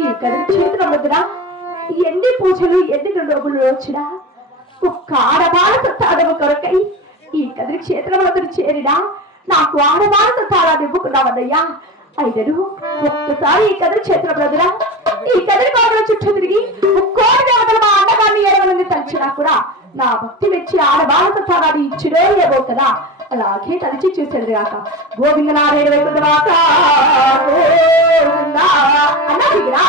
ఈ కథ క్షేత్రం వద్దున ఎన్ని పూజలు ఎన్ని లోబులు వచ్చినా ఒక్క ఆడవాళ్ళ తాడవ కొరకై ఈ కథ క్షేత్రం వద్ద చేరినా నాకు ఆడవాళ్ళ తాళాన్ని ఇవ్వుకున్నావన్నయ్యా అయినను ఒక్కసారి ఈ కథ క్షేత్రం వద్దున ఈ కథ బాబుల చుట్టూ తిరిగి ఒక్కోటి దేవతలు మా అన్నగారిని ఏడవలని తలిచినా కూడా నా భక్తి మెచ్చి ఆడవాళ్ళ తాళాన్ని ఇచ్చినో ఏవో కదా అలాగే తలిచి చూసేది కాక గోవిందనారాయణ వైకుంఠమాత అన్న దిగిరా